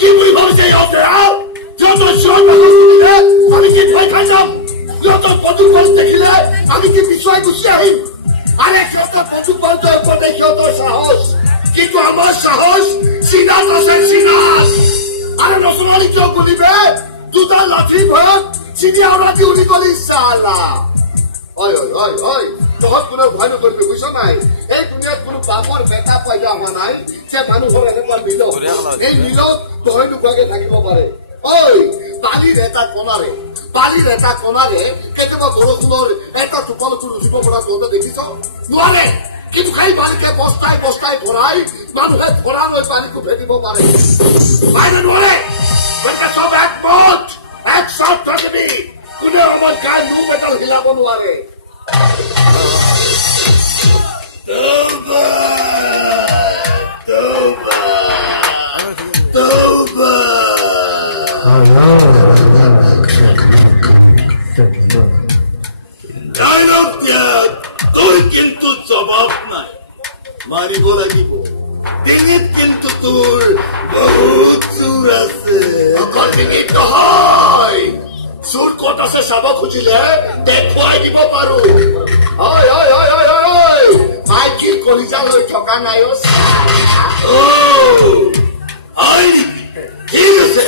কি বুলি ভাবিছে ইহঁতে সিহঁতৰ চিঞৰ বাখৰ শুনিলে আমি কি ভয় খাই যাম সিহঁতৰ বন্দুক বাজ দেখিলে আমি কি পিছুৱাই গুচি আহিম আৰে সিহঁতৰ বন্দুক বাজৰ ওপৰতে সিহঁতৰ সাহস কিন্তু আমাৰ সাহস চিনাত আছে চিনাত আৰে নসমালি কিয় গুলিবে দুটা লাঠি ভয়ত চিনি আওৰাতি উৰি গলি চালা হয় হয় হয় হয় তহঁত কোনো ভয় নকৰিবি বুজিছ নাই এই দুনিয়াত কোনো পাপৰ বেটা পাইজা হোৱা নাই যে মানুহৰ এনেকুৱা মিল এই মিলত তই নোকোৱাকে থাকিব পাৰে ঐ বালিৰ এটা কণাৰে কেতিয়াবা বৰষুণৰ এটা টোপালতো ৰুচিব পৰা তহঁতে দেখিছ নোৱাৰে কিন্তু খাই বালিকে বস্তাই বস্তাই ভৰাই মানুহে ভৰা লৈ পানীটো ভেটিব পাৰে বাইৰে নোৱাৰে গতিকে চব একমত একসাথ থাকিবি কোনে আমাৰ গায়ে নো মেটাল হিলাব নোৱাৰে তৌবা তৌবা তৌবা ডাইলগ ত্যাগ তোৰ কিন্তু জবাব নাই মাৰিব লাগিব ডিঙিত কিন্তু তোৰ বহুত চুৰ আছে অকল ডিঙিত নহয় চুৰ ক'ত আছে চাব খুজিলে দেখুৱাই দিব পাৰো হয় হয় হয় হয় হয় মাইকী কলিজা লৈ থকা নাই হয় ঠিক আছে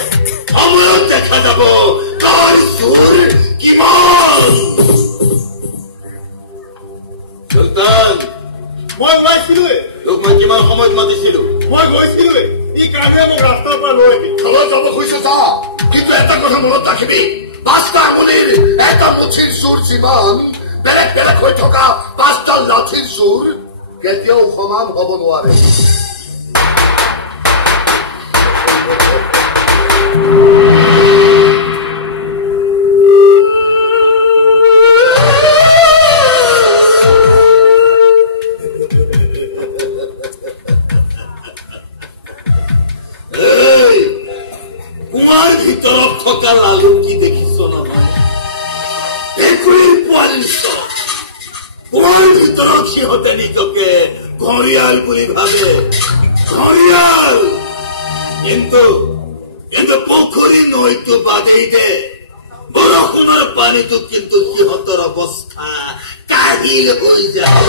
সময়ত দেখা যাব কাৰ চুৰ কিমান চুলতান মই ওলাইছিলোৱে তোক মই কিমান সময়ত মাতিছিলো মই গৈছিলোৱে ই কামে মোক ৰাস্তাৰ পৰা লৈ তলত যাব খুজিছ যা কিন্তু এটা কথা মনত ৰাখিবি 5টা আঙুলিৰ এটা মুঠিৰ চুৰ যিমান বেলেগ বেলেগ হৈ থকা 5টা লাঠিৰ চুৰ কেতিয়াও সমান হ'ব নোৱাৰে লালু কি দেখিছ নহয় একুৰিৰ পোৱালি কুঁৱাৰ ভিতৰত সিহঁতে নিজকে ঘৰিয়াল বুলি ভাবে ঘৰিয়াল কিন্তু পুখুৰী নৈটো বাদেই দে বৰষুণৰ পানীটো কিন্তু সিহঁতৰ অৱস্থা কাহিল হৈ যায়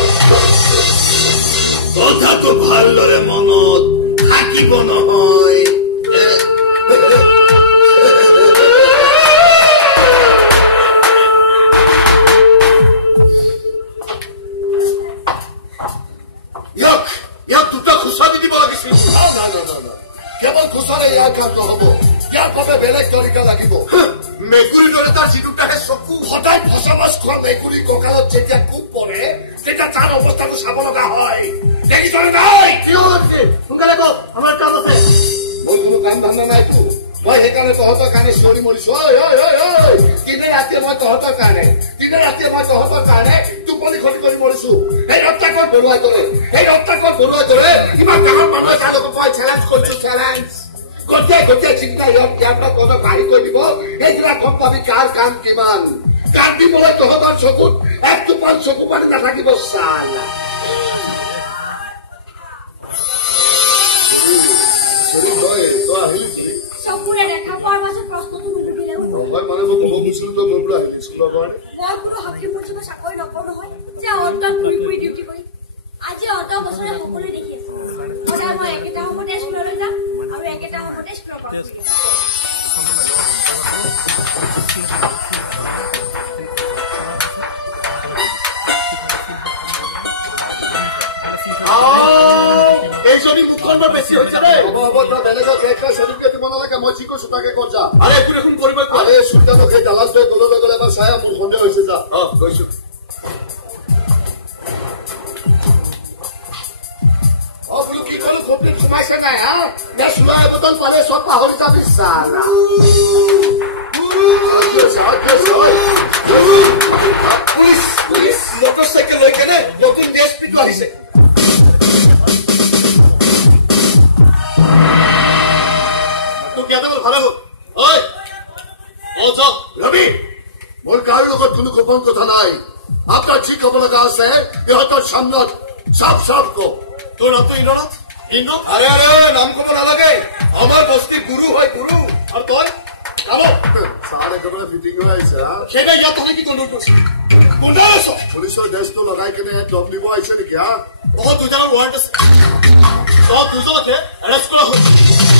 কথাটো ভালদৰে মনত থাকিব নহয় ইয়াক দুটা খুচা দি দিব লাগিছিল কেৱল খুচাৰে ইয়াৰ কাম নহব ইয়াৰ বাবে বেলেগ তৰিকা লাগিব মেকুৰীৰ দৰে তাৰ যিটোটাহে চকু সদায় ফচা মাছ খোৱা মেকুৰী কঁকালত যেতিয়া কোব পৰে তেতিয়া তাৰ অৱস্থাটো চাব লগা হয় দেখিছনে নাই কিয় লাগিছে সোনকালে কওক আমাৰ কাম আছে মোৰ কোনো কাম ধান্দা নাইতো মই সেইকাৰণে তহঁতৰ কাৰণে চিঞৰি মৰিছো দিনে ৰাতিয়ে মই তহঁতৰ কাৰণে টোপনি ক্ষতি কৰি মৰিছো এই ৰত্নাকৰ বৰুৱাই দৰে ইমান ডাঙৰ মানুহে চালক মই চেলেঞ্জ কৰিছো চেলেঞ্জ গতিয়ে চিন্তা ইয়াৰ পৰা তহঁতক বাঢ়ি কৰি দিব সেইবিলাক গম পাবি কাৰ কাম কিমান কাম দিবলৈ তহঁতৰ চকুত এক টোপাল চকু পানী নাথাকিব চালা তই আহিলি সম্পূৰ্ণ দেখা পোৱাৰ পাছত প্ৰশ্নটো নুসুধিলে হয় মানে মই ক'ব গৈছিলো তই গৈ আহিলি স্কুলৰ কাৰণে মই কোনো হাকিম পৰ্যন্ত চাকৰি নকৰো নহয় যে অন্তত ঘূৰি ডিউটি কৰি আজি অত বছৰে সকলোৱে দেখি আছে সদায় মই একেটা সময়তে স্কুললৈ যাম আৰু একেটা সময়তে স্কুলৰ পৰা এইজনী মুখখন বৰ বেছি হৈছে দেই হ'ব তই বেলেগক একটা চাৰ্টিফিকেট দিব নালাগে মই যি কৈছো তাকে কৰ যা আৰে একো দেখোন কৰিব আৰে চুলতানক সেই দালাল তই কললৈ গ'লে এবাৰ চাই মোৰ সন্দেহ হৈছে যা কৈছো বোলো কি কলো কমপ্লেইন সোমাইছে নাই নে চুলাই বটল পাৰে চব পাহৰি যাবি চালা পুলিচ মটৰচাইকেল লৈ কেনে নতুন ডিএছপিটো আহিছে ৰবি মোৰ কাৰো লগত কোনো গোপন কথা নাই আপোনাৰ যি ক'ব লগা আছে ইহঁতৰ সামনত চাপ ক তোৰ নামটো ইন্দ্ৰনাথ আৰে নাম ক'ব নালাগে আমাৰ বস্তি গুৰু হয় গুৰু আৰু তই কামো চাৰ একেবাৰে ফিটিং হৈ আহিছে হা সেইটা ইয়াত তহঁতে কি কণ্ট্ৰল কৰিছ কোনটা আছ পুলিচৰ ড্ৰেছটো লগাই কেনে দম দিব আহিছে নেকি হা দুজনৰ ৱাৰেণ্ট আছে তহঁত দুজনকে এৰেষ্ট কৰা হৈছে